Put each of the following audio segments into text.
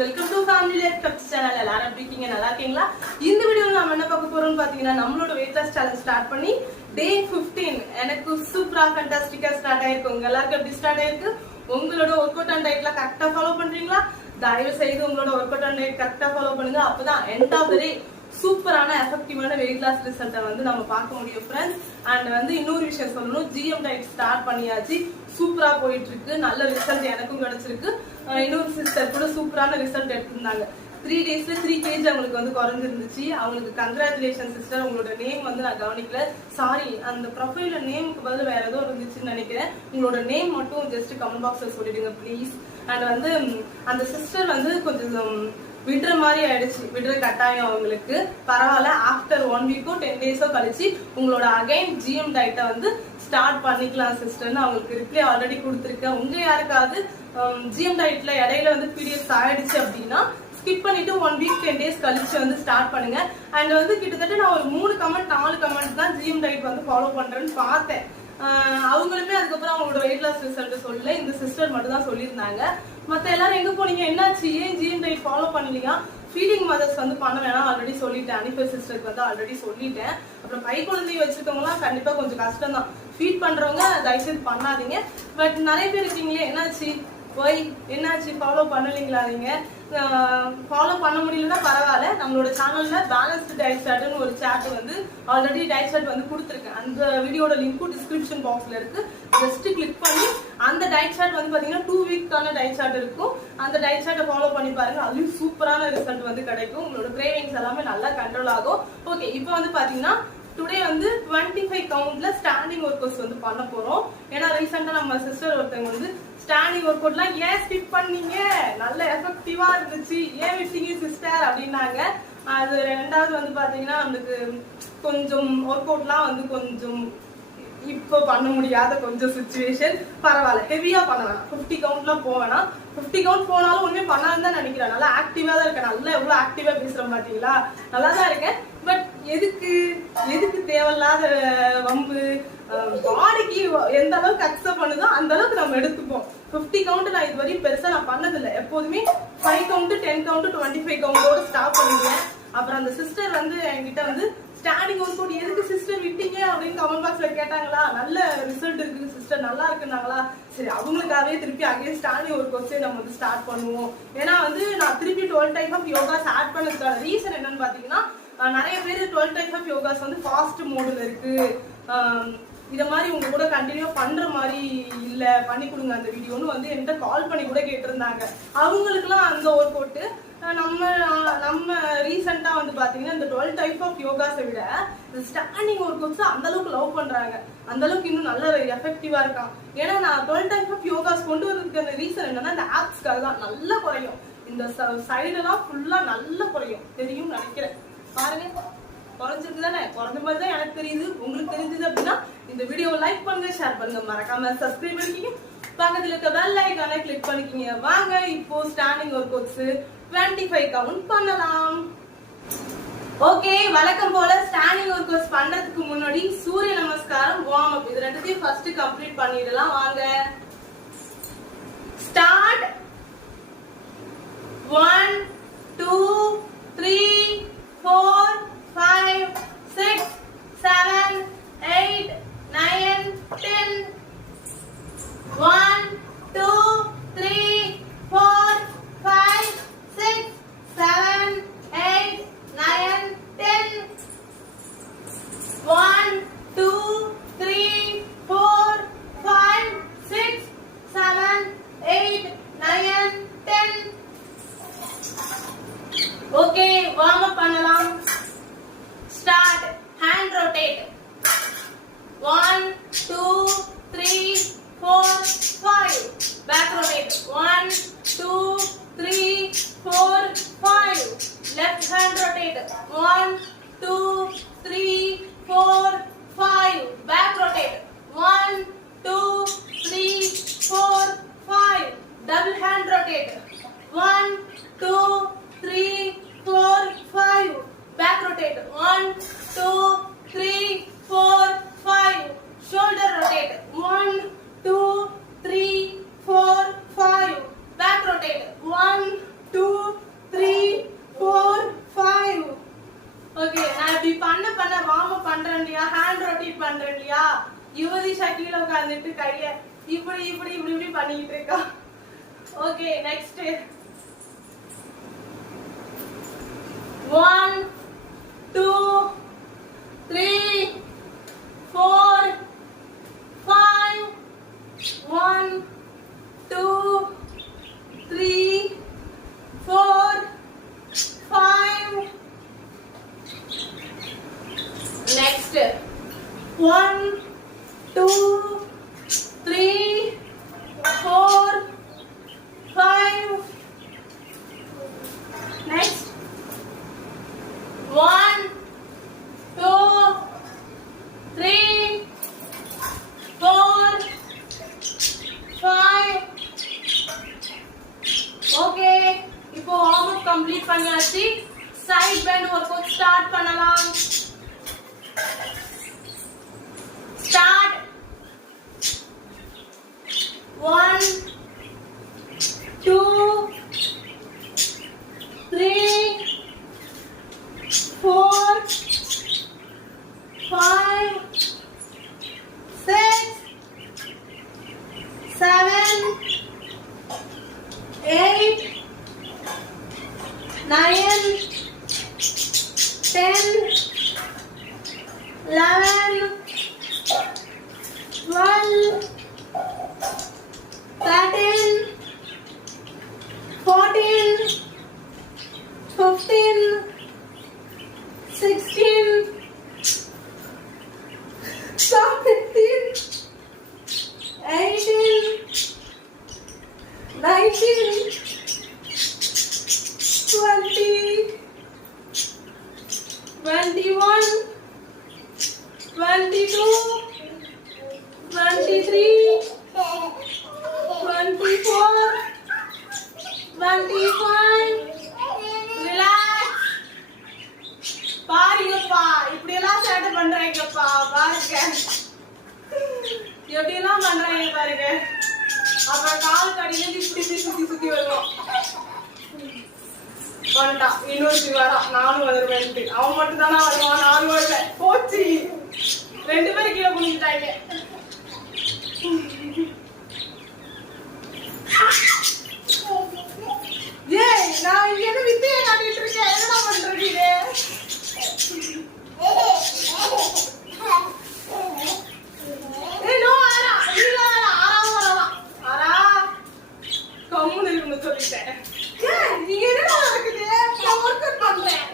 Welcome to family life tips channel. எல்லாரும் எப்படி இருக்கீங்க? நல்லா இருக்கீங்களா? இந்த வீடியோல நாம என்ன பார்க்க போறோம்னு பாத்தீங்கன்னா, நம்மளோட weight loss challenge ஸ்டார்ட் பண்ணி டே 15 எனக்கு சூப்பரா ஃபண்டாஸ்டிக்கா ஸ்டார்ட் ஆயிருக்கு. உங்க எல்லாருக்கும் எப்படி ஸ்டார்ட் ஆயிருக்கு? உங்களோட ஒர்க் அவுட் அண்ட் டயட்ல கரெக்டா ஃபாலோ பண்றீங்களா? தயவு செய்து உங்களோட ஒர்க் அவுட் அண்ட் டயட் கரெக்டா ஃபாலோ பண்ணுங்க. அப்பதான் எண்ட் ஆஃப் தி டே சூப்பரான எஃபெக்டிவான வெயிட் லாஸ் ரிசல்ட்டை வந்து நம்ம பார்க்க முடியும் ஃப்ரெண்ட்ஸ். அண்ட் வந்து இன்னொரு விஷயம் சொல்லணும், ஜிஎம் டயட் ஸ்டார்ட் பண்ணியாச்சு, சூப்பரா போயிட்டு இருக்கு, நல்ல ரிசல்ட் எனக்கும் கிடைச்சிருக்கு. இன்னொரு சிஸ்டர் கூட சூப்பரான ரிசல்ட் எடுத்திருந்தாங்க. 3 daysல 3 kg அவங்களுக்கு வந்து குறைஞ்சிருந்துச்சு. அவங்களுக்கு கங்க்ராச்சுலேஷன் சிஸ்டர். உங்களோட நேம் வந்து நான் கவனிக்கல, சாரி. அந்த ப்ரொஃபைல நேமுக்கு பதில் வேற ஏதோ இருந்துச்சுன்னு நினைக்கிறேன். உங்களோட நேம் மட்டும் ஜஸ்ட் கமெண்ட் பாக்ஸ்ல சொல்லிடுங்க ப்ளீஸ். அண்ட் வந்து அந்த சிஸ்டர் வந்து கொஞ்சம் விடுற மாதிரி ஆயிடுச்சு, விடுற கட்டாயம் அவங்களுக்கு. பரவாயில்ல, ஆஃப்டர் 1 வீக்கோ 10 days கழிச்சு உங்களோட அகைன் ஜிஎம் டயட்டை வந்து ஸ்டார்ட் பண்ணிக்கலாம் சிஸ்டர்னு அவங்களுக்கு ரிப்ளை ஆல்ரெடி கொடுத்துருக்கேன். உங்க யாருக்காவது ஜிஎம் டயட்ல இடையில வந்து பீரியட்ஸ் ஆயிடுச்சு அப்படின்னா ஸ்கிப் பண்ணிட்டு 1 week 10 days கழிச்சு வந்து ஸ்டார்ட் பண்ணுங்க. அண்ட் வந்து கிட்டத்தட்ட நான் ஒரு 3 கமெண்ட் 4 கமெண்ட் தான் ஜிஎம் டயட் வந்து ஃபாலோ பண்றேன்னு பார்த்தேன். அவங்களுமே அதுக்கப்புறம் அவங்களோட வெயிட் லாஸ் ரிசல்ட் சொல்லல, இந்த சிஸ்டர் மட்டும் தான் சொல்லியிருந்தாங்க. மத்த எல்லாரும் எங்க போனீங்க, என்னாச்சு, ஏன் ஜிஎம் டயட் ஃபாலோ பண்ணலையா? ஃபீடிங் மதர்ஸ் வந்து பண்ண வேணாம் ஆல்ரெடி சொல்லிட்டேன், அனிஃபர் சிஸ்டருக்கு வந்து ஆல்ரெடி சொல்லிட்டேன். அப்புறம் கை குழந்தைய வச்சிருக்கவங்களாம் கண்டிப்பா கொஞ்சம் கஷ்டம் தான். ஃபீட் பண்றவங்க தயவுசெய்து பண்ணாதீங்க. பட் நிறைய பேர் இருக்கீங்களே, என்னாச்சு, ஒய் என்னாச்சு, ஃபாலோ பண்ணலீங்களா? நீங்க ஃபாலோ பண்ண முடியலன்னா பரவாயில்ல, நம்மளோட சேனல்ல பேலன்ஸ்டு டயட் சார்ட்னு ஒரு சார்ட் வந்து ஆல்ரெடி டயட் சார்ட் வந்து கொடுத்துருக்கேன். அந்த வீடியோட லிங்க்கும் டிஸ்கிரிப்ஷன் பாக்ஸ்ல இருக்கு, ஜஸ்ட் கிளிக் பண்ணி அந்த டயட் சார்ட் வந்து பாத்தீங்கன்னா 2 வீக்கான டயட் சார்ட் இருக்கும். அந்த டயட் சார்ட்டை ஃபாலோ பண்ணி பாருங்க, அதுலயும் சூப்பரான ரிசல்ட் வந்து கிடைக்கும். உங்களோட கிரேவிங்ஸ் எல்லாமே நல்லா கண்ட்ரோல் ஆகும். ஓகே, இப்போ வந்து பாத்தீங்கன்னா டுடே வந்து 25 கவுண்ட்ல ஸ்டாண்டிங் ஒர்க் அவுட்ஸ் வந்து பண்ண போறோம். ஏன்னா ரீசெண்டா நம்ம சிஸ்டர் ஒருத்தவங்க வந்து ஸ்டாண்டிங் ஒர்க் அவுட்லாம் ஏன் ஸ்கிப் பண்ணீங்க, நல்ல எஃபெக்டிவா இருந்துச்சு, ஏன் விட்டீங்க சிஸ்டர் அப்படின்னாங்க. அது ரெண்டாவது வந்து பாத்தீங்கன்னா நம்மளுக்கு கொஞ்சம் ஒர்க் அவுட்லாம் வந்து கொஞ்சம் இப்போ பண்ண முடியாத கொஞ்சம் சுச்சுவேஷன். பரவாயில்ல, ஹெவியா பண்ண வேணாம், 50 கவுண்ட்லாம் போவேனா. 50 கவுண்ட் போனாலும் ஒண்ணுமே பண்ணாலும் தான் நினைக்கிறேன். நல்லா ஆக்டிவா தான் இருக்கேன், நல்லா எவ்வளவு ஆக்டிவா பேசுறேன் பாத்தீங்களா, நல்லா தான் இருக்கேன். பட் எதுக்கு தேவையில்லாத வம்பு, பாடிக்கு எந்த அளவுக்கு அக்செப்ட் பண்ணுதோ அந்த அளவுக்கு நம்ம எடுத்துப்போம். 50 கவுண்ட் நான் இது வரையும் பெருசா நான் பண்ணதில்லை. எப்போதுமே 5 கவுண்ட் 10 கவுண்ட் 25 கவுண்டோட ஸ்டாப் பண்ணிடுவேன். அப்புறம் அந்த சிஸ்டர் வந்து என்கிட்ட வந்து ஸ்டாண்டிங் ஒர்க் அவுட் எதுக்கு சிஸ்டர் விட்டீங்க அப்படின்னு கமெண்ட் பாக்ஸ்ல கேட்டாங்களா. நல்ல ரிசல்ட் இருக்கு சிஸ்டர், நல்லா இருக்குனாங்களா. சரி, அவங்களுக்காகவே திருப்பி அகைன் ஸ்டாண்டிங் ஒர்க் அவுட்ஸே நம்ம வந்து ஸ்டார்ட் பண்ணுவோம். ஏன்னா வந்து நான் திருப்பி 12 type of yogas add பண்ணதுக்கான reason என்னன்னு பாத்தீங்கன்னா, நிறைய பேர் 12 டைப் ஆஃப் யோகாஸ் வந்து ஃபாஸ்ட் மோடுல இருக்கு, இத மாதிரி உங்க கூட கண்டினியூ பண்ற மாதிரி இல்ல, பண்ணி கொடுங்க அந்த வீடியோன்னு வந்து என்கிட்ட கால் பண்ணி கூட கேட்டிருந்தாங்க. அவங்களுக்குலாம் அந்த ஒர்க் அவுட் நம்ம ரீசெண்டா வந்து பாத்தீங்கன்னா இந்த 12 டைப் ஆஃப் யோகாஸை விட ஸ்டாண்டிங் ஒர்க் அவுட்ஸ் அந்த அளவுக்கு லவ் பண்றாங்க, அந்த அளவுக்கு இன்னும் நல்ல எஃபெக்டிவா இருக்கான். ஏன்னா நான் 12 டைப் ஆஃப் யோகாஸ் கொண்டு வரதுக்கான ரீசன் என்னன்னா, இந்த ஆப்ஸ்க்காக தான். நல்லா குறையும், இந்த சைடெல்லாம் ஃபுல்லா நல்லா குறையும், தெரியும் நினைக்கிறேன். பாருங்க, குறைஞ்சிருக்கு தானே, குறைஞ்ச மாதிரி தான் எனக்கு தெரியுது. உங்களுக்கு தெரிஞ்சது அப்படின்னா இந்த வீடியோவை லைக் பண்ணுங்க, ஷேர் பண்ணுங்க, மறக்காம சப்ஸ்கிரைப் பண்ணிக்கிங்க, பக்கத்துல இருக்க பெல் ஐகானை கிளிக் பண்ணிக்கிங்க. வாங்க இப்போ ஸ்டாண்டிங் ஒர்க் அவுட்ஸ் 25 கவுண்ட் பண்ணலாம். ஓகே, வழக்கம் போல ஸ்டாண்டிங் ஒர்க் அவுட்ஸ் பண்றதுக்கு முன்னாடி சூரிய நமஸ்காரம், வார்ம் அப், இது ரெண்டுத்தையும் ஃபர்ஸ்ட் கம்ப்ளீட் பண்ணிடலாம். வாங்க ஸ்டார்ட். 1 2 3 4 5 6 7 8 9 10. 1 2 3 4 5 6 7 8 9 10. 1 2 3 4 5 6 7 8 9 10. ஓகே, வார்ம் அப் பண்ணலாம். Start. Hand rotate. 1 2 3 4 5. Back rotate. 1 2 3 4 5. Left hand rotate. 1 2 3 4 5. Back rotate. 1 2 3 4 5. Double hand rotate. 1 2 3 4 5. Back rotate. 1 2 3 4 5. Shoulder rotate. 1 2 3 4 5. Back rotate. 1 2 யுவதிஷா கீழே உட்கார்ந்துட்டு கைய இப்படி இப்படி இப்படி இப்படி பண்ணிட்டு இருக்கா. Okay next 1 2 3 4 5 1 2 3 4 5 next 1 2 3 4 5 next 1 2 3 4 5 okay இப்போ வார்ம் அப் கம்ப்ளீட் பண்ணியாச்சு. Side bend work out start பண்ணலாம். Start 1 2 3 4 5 6 7 8 9 10 11 12 13 14 15 16 17 18 19 20 21 22 23 24 25 relax. பாருங்கப்பா இப்படி எல்லாம் சேட்டை பண்றீங்கப்பா. பாருங்க எப்படி எல்லாம் பண்றாங்க பாருங்க. அப்புறம் கால் கடியில இப்படி சுத்தி சுத்தி வருவோம். வந்துட்டான் இன்னொரு வரா. நானும் வருவேன். அவன் மட்டும் தானே வருவான், நானும் வருவேன். போச்சு 2 பேரும் கீழே குடிச்சிட்டாங்க. ஏய் நான் இங்க என்ன வித்தைய காட்டிட்டு இருக்கேன். என்னடா பண்றது இது? ஏய் நோ ஆரா இல்ல ஆரா ஆரா கம்முனு இருந்து சொல்லிட்டேன். ஏய் நீங்க என்னடா நடக்குது? நான் வொர்க் அவுட் பண்றேன்.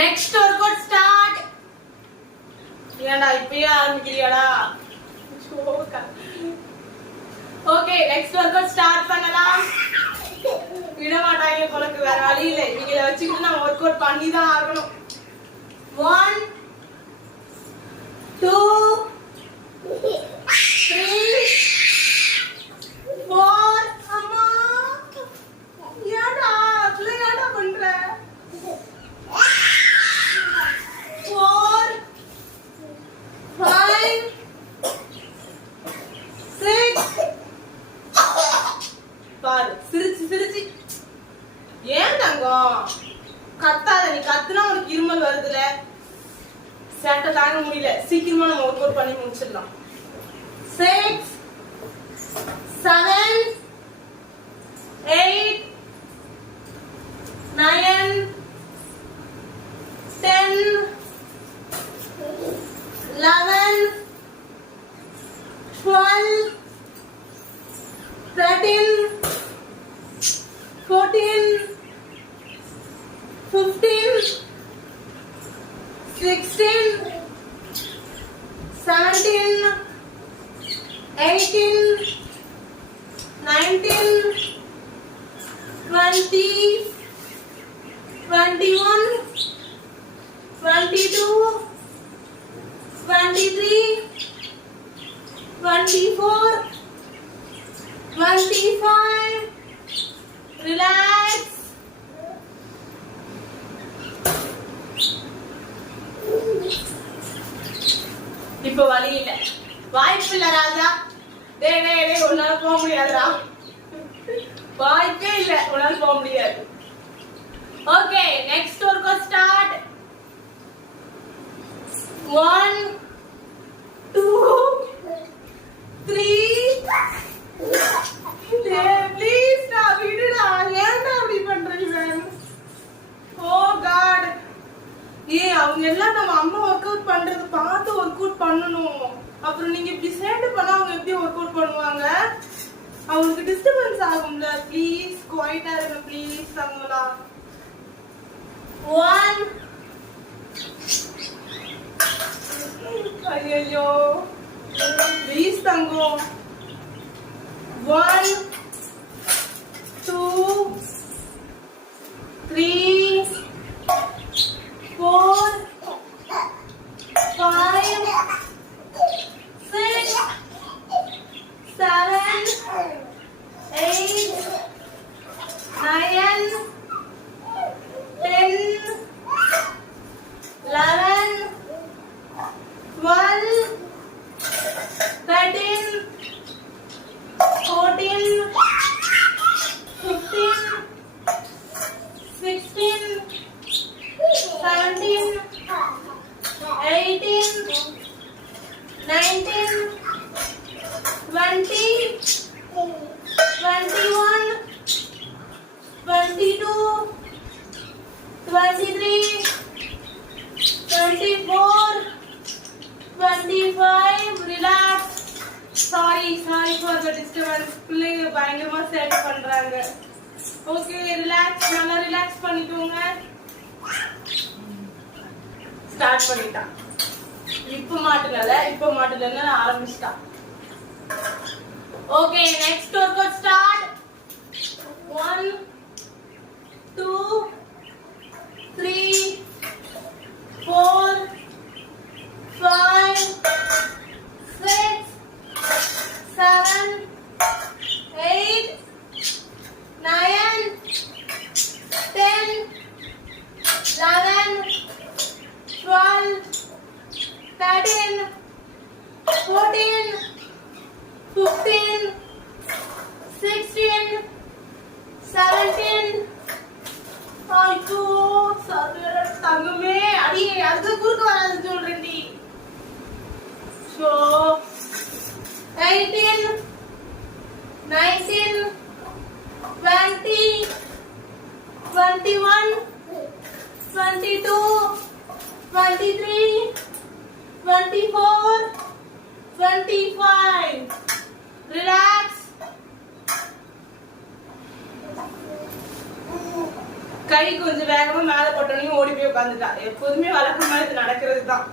Next work out start. ஏன்டா இப்பயே ஆரம்பிக்கிறியாடா? Okay next work out start பண்ணலாம். விட மாட்டாங்க போலக்கு, வேற வழி இல்லை. இவங்கள வச்சுக்கிட்டு நம்ம ஒர்க் அவுட் பண்ணி தான் ஆகணும். 1 2 3 4 அம்மா ஏடா அதுல ஏடா பண்ற 4 5 6 பாரு சிரிச்சு சிரிச்சு. ஏன் தங்கம் கத்தாத? நீ கத்துனா உனக்கு இருமல் வருதுல, சேட்டை தாங்க முடியல. சீக்கிரமா நம்ம ஒர்க் அவுட் பண்ணி முடிச்சிடலாம். 6 7 8 9 10 11 12 13 14 15 16 17 18 19 20 21 22 23 24 25 relax. இப்போ வலி இல்ல, வாய்ப்பு இல்ல ராஜா. டேய் டேய் டேய் உன்னால போக முடியாதுடா, வாய்ப்பே இல்ல, உன்னால போக முடியாது. Okay, next workout start. 1, 2, 3. Please stop. விடுடா. ஏன்டா அப்படி பண்றீங்க? Oh God. அவங்க எல்லாம் நம்ம அம்மா ஒர்க் அவுட் பண்றது பார்த்து ஒர்க் அவுட் பண்ணணும். அப்புறம் நீங்க இப்படி சேர்ந்து பண்ணா அவங்க எப்படி ஒர்க் அவுட் பண்ணுவாங்க? அவங்களுக்கு டிஸ்டர்பன்ஸ் ஆகும்ல. ப்ளீஸ் குவைட்டா இருங்க ப்ளீஸ் தங்கலா. 1. ஐயோ please தங்கோ. 1, 2, 3, 4, 5, 6, 7, 8, 9, 10, 11, 12, 13, 14, 15, 16, 17, 18, 19, 20, 21, 22, 23, 24, 25. Relax. Sorry for the disturbance. பிள்ளைங்க பயங்கரமா செட் பண்றாங்க. Okay relax. நல்லா ரிலாக்ஸ் பண்ணிக்கோங்க. ஸ்டார்ட் பண்ணிட்டா. இப்போ மாட்டல ஆரம்பிச்சிட்டா. Okay next work start. 1, 2, 3, 4, 5, 6, 7, 8, 9, 10, 11, 12, 13, 14, 15, 16, 17. ஐயோ சதுர தங்கமே அடி அது குறுக்கு வராது சொல்றேன்டி. So 18, 19, 20, 21, 22, 23, 24, 25. Relax. கை கொஞ்சம் வேகமா மேல போட்டோனையும் ஓடி போய் உட்காந்துட்டா. எப்போதுமே வழக்கமா இது நடக்கிறது தான்.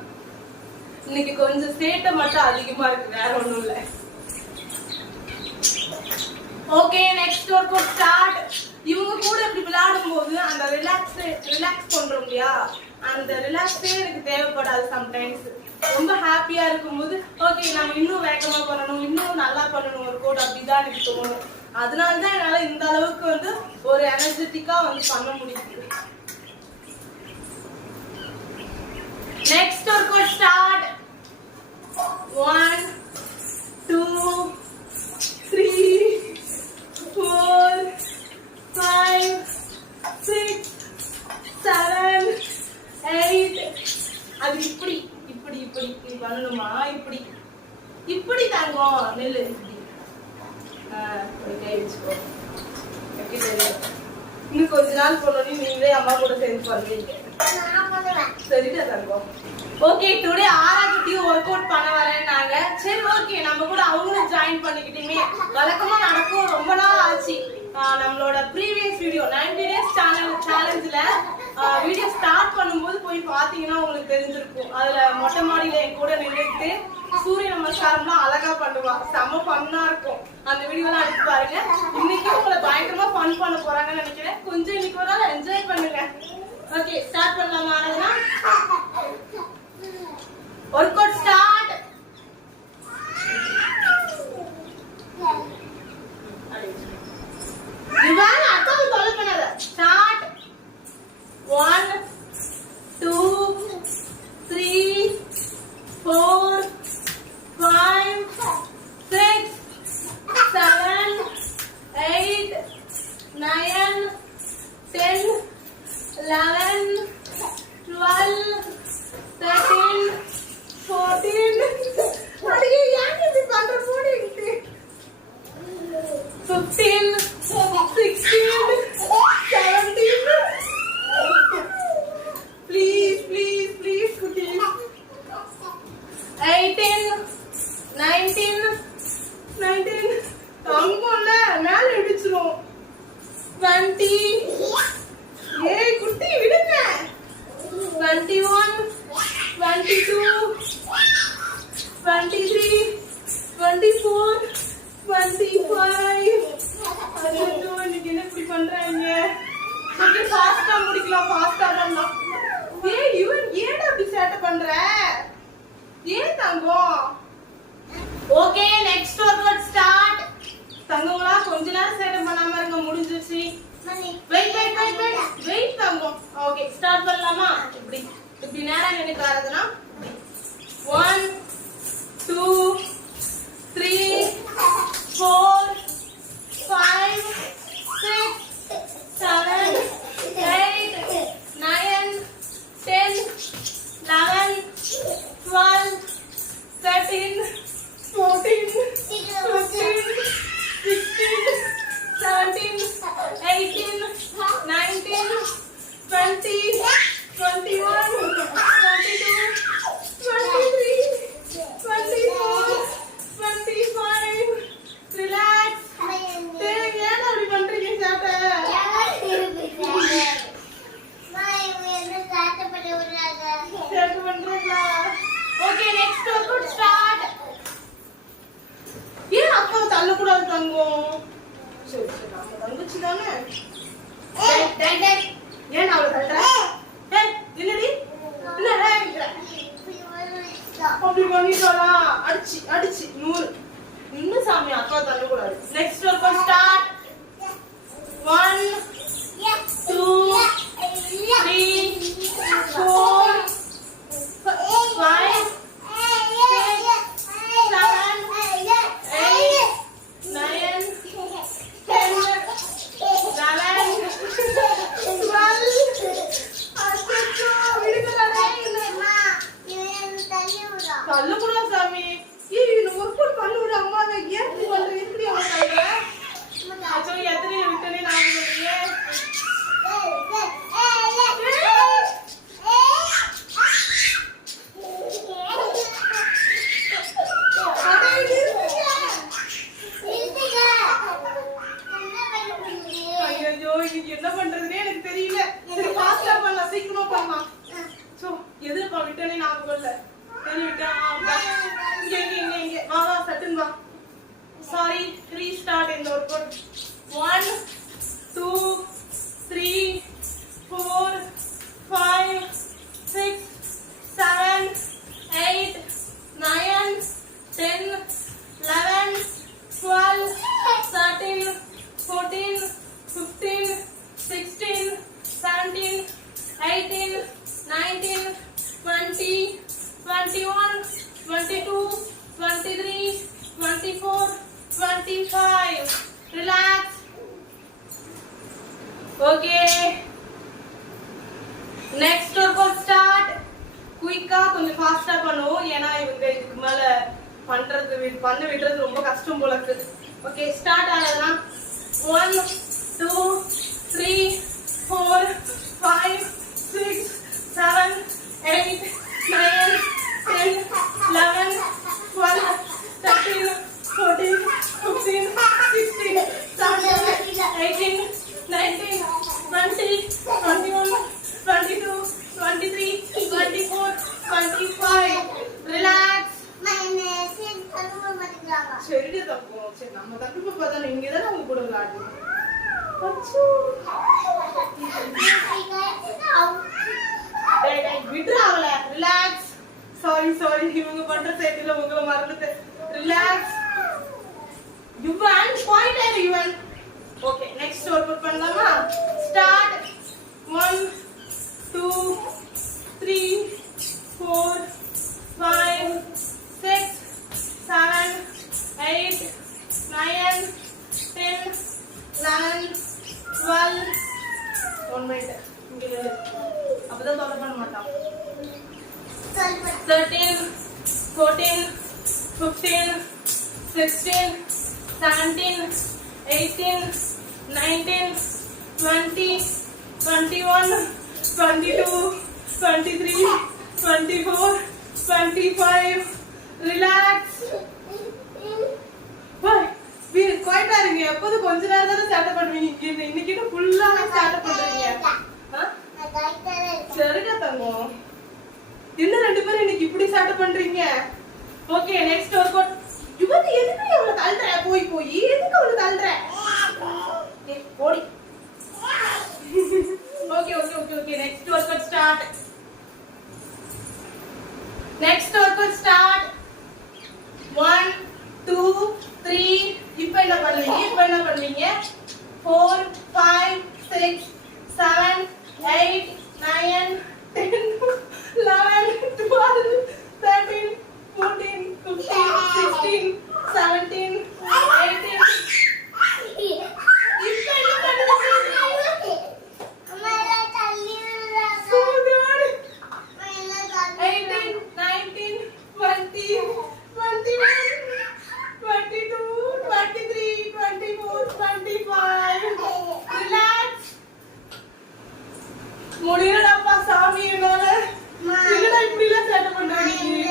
இன்னைக்கு கொஞ்சம் சேட்டை மட்டும் அதிகமா இருக்கு, வேற ஒண்ணும் இல்ல. Okay next work out start. இவங்க கூட இப்படி விளையாடும் போது அந்த ரிலாக்ஸ் பண்றோம் இல்லையா, அந்த ரிலாக்ஸே எனக்கு தேவைப்படாது. சம்டைம்ஸ் ரொம்ப ஹாப்பியா இருக்கும்போது ஓகே நம்ம இன்னும் வேகமா பண்ணணும், இன்னும் நல்லா பண்ணணும் ஒர்க் அவுட் அப்படிதான் எனக்கு தோணும். அதனாலதான் என்னால இந்த அளவுக்கு ஒரு எனர்ஜெட்டிக்கா பண்ண முடியுது. Next work out start. 1, 2, 3, 4, 5, 6, 7, 8. அது இப்படி பண்ணணுமா? இப்படி தாங்கும். நெல்லு கை வச்சுக்கோ. இன்னும் கொஞ்ச நாள் போனோம் நீங்களே அம்மா கூட சேர்ந்து பண்ணுவீங்க. சரிடா தங்கம். ஓகே டுடே ஆராக்கிட்டையும் ஒர்க் அவுட் பண்ண வரேன்னாங்க. சரி ஓகே நம்ம கூட அவங்களும் ஜாயின் பண்ணிக்கிட்டுமே. வழக்கமா நடக்கும். ரொம்ப நாள் ஆச்சு. நம்மளோட ப்ரீவியஸ் வீடியோ 90 days சேலஞ்சில் வீடியோ ஸ்டார்ட் பண்ணும்போது போய் பாத்தீங்கன்னா உங்களுக்கு தெரிஞ்சிருக்கும். அதுல மொட்டை மாடியில என் கூட நின்றுட்டு சூரிய நமஸ்காரம்லாம் அழகா பண்ணுவா. செம்ம ஃபன்னா இருக்கும். அந்த வீடியோலாம் எடுத்து பாருங்க. இன்னைக்கு உங்களை பயங்கரமா ஃபன் பண்ண போறாங்கன்னு நினைக்கிறேன். கொஞ்சம் இன்னைக்கு ஒரு நாள் என்ஜாய் பண்ணுங்க. ஓகே ஸ்டார்ட் பண்ணலாமா? ஆனதுனா ஒர்க் அவுட் ஸ்டார்ட். இவான் அத்தம் தொலை பண்ணாத. ஸ்டார்ட். 1, 2, 3, 4, 5, 6, 7, 8, 9, 10, 20. ஏய் குட்டி விடுங்க. 21, 22, 23, 24, 25. ஐயோ இன்னைக்கு என்ன இப்படி பண்றாங்க? ஓகே ஃபாஸ்டா முடிக்கலாம், ஃபாஸ்டா பண்ணலாம். ஏய் இவன் ஏன்டா அப்படி சேட்டை பண்ற? ஏன் தங்கம்? Okay next work start. தங்கங்களா கொஞ்ச நேரம் சேட்டை பண்ணாம இருங்க, முடிஞ்சிருச்சு. வெயிட் தங்கம். ஓகே ஸ்டார்ட் பண்ணலாமா? இப்படி நேரா நின்னு காரதுனா 1 2 3 4 5 6 7 8 9 10 11 12 13 14 15 16 17 18 19 20 21 22 23 24 25. Relax. ஏன் அப்படி பண்றீங்க சேட்டை? சேட்டை பண்றீங்களா? Okay next work start. ஏன் அப்பாவை தள்ளக்கூடாது தங்கம்? சரி சரி நம்ம தங்கச்சி தானே. ஏன் அவளை தள்ளுற? என்னடி அப்படி பண்ணிட்டாளா? அடிச்சு 100 இன்னும் சாமி அப்பாவை தள்ளக்கூடாது. Next work start. 1 2 3 4 5 தள்ளக்கூடா சாமி. ஒர்க் பண்ண விட அம்மா ஏன் பண்ற? எப்படி அவங்க எத்தனை விட்டனே நான் ஐயோ இன்னைக்கு என்ன பண்றதுன்னே எனக்கு தெரியல. சரி ஃபாஸ்டா பண்ணலாம், சீக்கிரமா பண்ணலாம். சோ எதுப்பா விட்டனே ஞாபகம் இல்ல. வா சட்டன் வா. சாரி ரீஸ்டார்ட் இந்த work. 1 2 3 4 5 6 7 8 9 10 11 12 13 14 15 16 17 18 19 20 21 22 23 24 25. Relax. Okay. Next workout start. குயிக்கா கொஞ்சம் ஃபாஸ்டா பண்ணுவோம். ஏன்னா இவங்க இதுக்கு மேல பண்ண விடுறது ரொம்ப கஷ்டம் போல இருக்கு. ஓகே ஸ்டார்ட் ஆகுதுனா 1 2 3 4 5 6 7 8 9 10 11 12 13 14 15 16 17 18 19 20 21 22 23 24 25. Relax. சரிடி தப்போம். சரி நம்ம தப்பு பார்த்தா இங்க தான் நம்ம கூட விளையாடுவோம். அச்சோ விட்றாவல. ரிலாக்ஸ். சாரி இவங்க பண்ற சேட்டில உங்களை மறந்துட்டேன். ரிலாக்ஸ். யுவன் பாயிண்ட் ஆயிரு Yuvan. Okay next work out பண்ணலாமா? ஸ்டார்ட். 1 2 3 4 5 6 7 8 9 10 11 12. 1 minute. அப்பதான் தொலை பண்ண மாட்டான். 13 14 15 16 17 18 19 20 21 22 23 24 25. Relax. குவாய்ட்டா இருங்க. எப்போது கொஞ்ச நேரம் தானே சேட்டை பண்ணுவீங்க. இன்னைக்கு ஃபுல்லா சேட்டை பண்றீங்க? சரிடா தங்கம். இன்னும் 2 பேரும் இன்னைக்கு இப்படி சேட்டை பண்றீங்க. Okay next work out. இவங்க எதுக்கு அவளை தள்ளுற? போய் எதுக்கு அவளை தள்ளுற? ஓடி. Okay next work out start. Next work out start. 1 2 3. இப்போ என்ன பண்ணுவீங்க? 4 5 6 7 8 9 10 11 12 13 14 15 16 17 18. இப்போ என்ன பண்ணுவீங்க? அம்மா எல்லாம் தள்ளி விடுறாங்க. So good. 18 19 20 21 22 23 24 25. Relax. முடியலடாப்பா சாமி என்னால. என்னடா இப்படி எல்லாம் சேட்டை பண்றீங்க?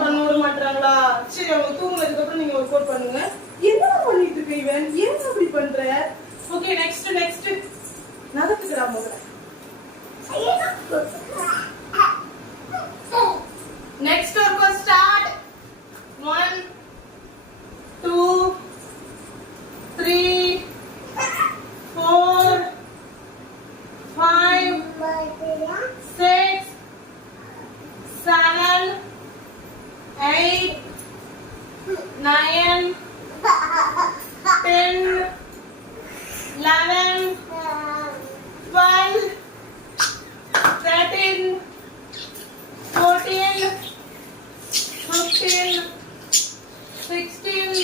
பண்ண மாட்டாங்களா? சரி அவங்க தூங்குனதுக்கு அப்புறம் நீங்க ஒர்க் அவுட் பண்ணுங்க. என்ன பண்ணிட்டு இருக்க இவன்? ஏன் இப்படி பண்ற? ஓகே நெக்ஸ்ட் நகத்துக்குடா முதல்ல. Next work start. 1 2 3 4 5 6 7 8 9 10 11 12 13 14 15 16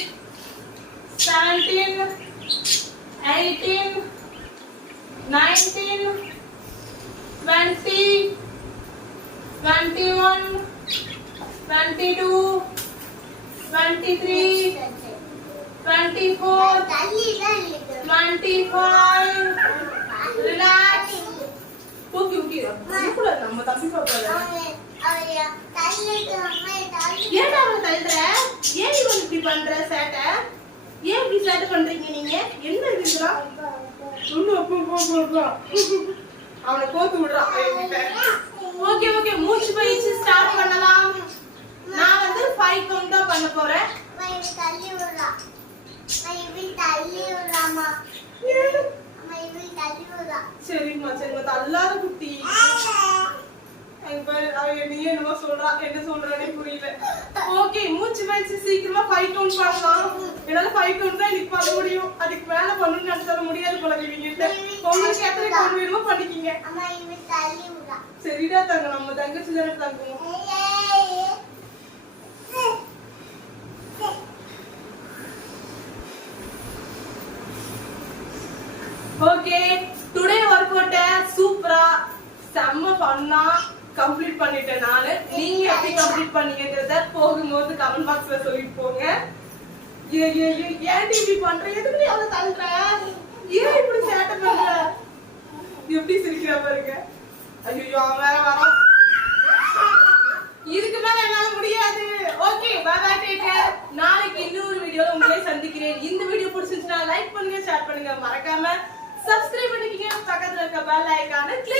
17 18 19 20 21 22 23 24 25. Relax. Okay நம்ம தம்பி பாப்பாரு. ஏன் அவனை தள்ளுற? ஏன் இவன் இப்படி பண்ற சேட்டை? ஏன் இப்படி சேட்டை பண்றீங்க நீங்க? என்ன இருக்குறா? அவனை கோத்து விடுறான். ஓகே மூச்சு பயிற்சி ஸ்டார்ட் பண்ணலாம். நான் வந்து 5 கவுண்ட் தான் பண்ண போறேன். சரிம்மா தள்ளாத குட்டி. நீ என்னமோ சொல்றா, என்ன சொல்றானே புரியல. ஓகே மூச்சு பயிற்சி சீக்கிரமா 5 கவுண்ட் பண்ணலாம். என்னால 5 கவுண்ட் தான் இன்னைக்கு பண்ண முடியும். அதுக்கு மேல பண்ணணும்னு நினைச்சால முடியாது போல. நீங்க உங்களுக்கு எத்தனை கவுண்ட் வேணுமோ பண்ணிக்கிங்க. சரிடா தங்க, நம்ம தங்கச்சி தானே தங்குவோம். ஓகே டுடே ஒர்க் அவுட் சூப்பரா செம்ம பண்ணா கம்ப்ளீட் பண்ணிட்டேன் நானு. நீங்க எப்படி கம்ப்ளீட் பண்ணீங்கன்றத போகும்போது கமெண்ட் பாக்ஸ்ல சொல்லிட்டு போங்க. ஏன் இப்படி பண்ற? எதுக்கு அவ்வளவு தள்ளுற? ஏன் இப்படி சேட்டை பண்ற? எப்படி சிரிக்கிற பாருங்க. ஐயோ அவன் வேற வரான். இதுக்கு மேல என்னால முடியாது. Okay bye bye take care. நாளைக்கு இன்னொரு வீடியோல உங்களை சந்திக்கிறேன். இந்த வீடியோ பிடிச்சிருந்தா லைக் பண்ணுங்க, ஷேர் பண்ணுங்க, மறக்காம சப்ஸ்கிரைப் பண்ணிக்கங்க. பக்கத்துல இருக்க பெல் ஐகானை கிளிக்